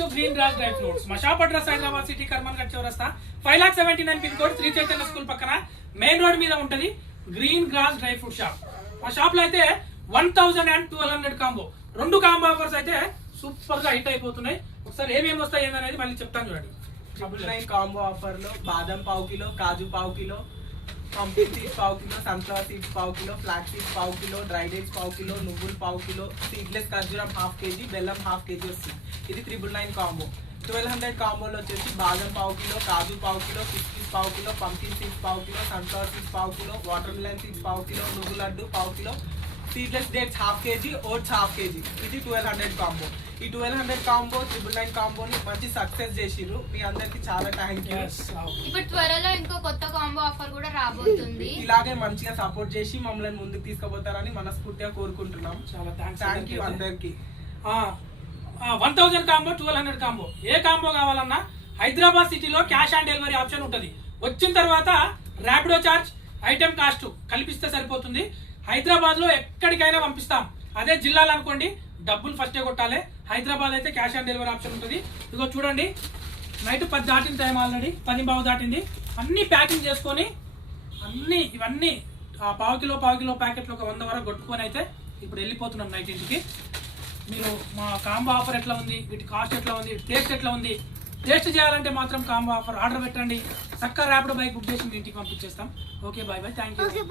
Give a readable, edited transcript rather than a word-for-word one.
To green grass dry fruits. మా shop address Hyderabad city Karmanghat చౌరస్తా 5,79 pin code, Sri Chaitanya school పక్కన main road మీద ఉంటది green grass dry fruit shop. మా shop లో అయితే 1000 and 1200 కాంబో, 2 కాంబో ఆఫర్స్ అయితే సూపర్ గా హిట్ అయిపోతున్నాయి. ఒకసారి ఏమేమి వస్తాయి ఏందనేది మళ్ళీ చెప్తాను చూడండి. 999 కాంబో ఆఫర్ లో బాదం పావు కిలో, కాజు పావు కిలో, పంపిన్ సీడ్స్ పావు కిలో, సన్ఫ్లవర్ సీడ్స్ పావు కిలో, ఫ్లాక్ సీడ్స్ పావు కిలో, డ్రై డేట్స్ పావు కిలో, నువ్వులు పావు కిలో, సీడ్లెస్ ఖర్జూరం ½ kg, బెల్లం ½ kg వస్తుంది. ఇది 999 కాంబో. 1200 కాంబోలో వచ్చేసి బాదం పావు కిలో, కాజు పావు కిలో, కిస్మిస్ పావు కిలో, పంపిన్ సీడ్స్ పావు కిలో, సన్ఫ్లవర్ సీడ్స్ పావు కిలో, వాటర్ మిలన్ సీడ్స్ పావు కిలో, నువ్వు లడ్డు పావు kilo, seedless dates ½ kg, oats ½ kg. ఇది 1200 కాంబో. ఈ 1200 కాంబో 999 కాంబోని మంచి సక్సెస్ చేసిర్రు. మీ అందరికి చాలా థ్యాంక్ యూ. ఇప్పుడు త్వరలో ఇంకో కొత్త కాంబో ఆఫర్ కూడా రాబోతుంది. ఇలాగే మంచిగా సపోర్ట్ చేసి మమ్మల్ని ముందుకు తీసుకుపోతారని మనస్ఫూర్తిగా కోరుకుంటున్నాం. చాలా థ్యాంక్ యూ అందరికి. 1000 కాంబో, 1200 కాంబో, ఏ కాంబో కావాలన్నా హైదరాబాద్ సిటీలో క్యాష్ ఆన్ డెలివరీ ఆప్షన్ ఉంటుంది. వచ్చిన తర్వాత ర్యాపిడో చార్జ్, ఐటెం కాస్ట్ కల్పిస్తే సరిపోతుంది. హైదరాబాద్ లో ఎక్కడికైనా పంపిస్తాం. అదే జిల్లాలో అనుకోండి డబ్బులు ఫస్టే కొట్టాలి. హైదరాబాద్ అయితే క్యాష్ ఆన్ డెలివరీ ఆప్షన్ ఉంటుంది. ఇదిగో చూడండి, నైట్ 10 దాటిన టైం, ఆల్రెడీ 10:15 దాటింది. అన్ని ప్యాకింగ్ చేసుకొని ఇవన్నీ పావు కిలో ప్యాకెట్లు ఒక 100 వరకు కొట్టుకొని అయితే ఇప్పుడు వెళ్ళిపోతున్నాం నైట్ ఇంటికి. మీరు మా కాంబో ఆఫర్ ఎట్లా ఉంది, వీటి కాస్ట్ ఎట్లా ఉంది, టేస్ట్ ఎట్లా ఉంది, టేస్ట్ చేయాలంటే మాత్రం కాంబో ఆఫర్ ఆర్డర్ పెట్టండి. చక్కగా ర్యాపిడో బైక్ బుక్ చేసి మీ ఇంటికి పంపించేస్తాం. Okay bye, thank you.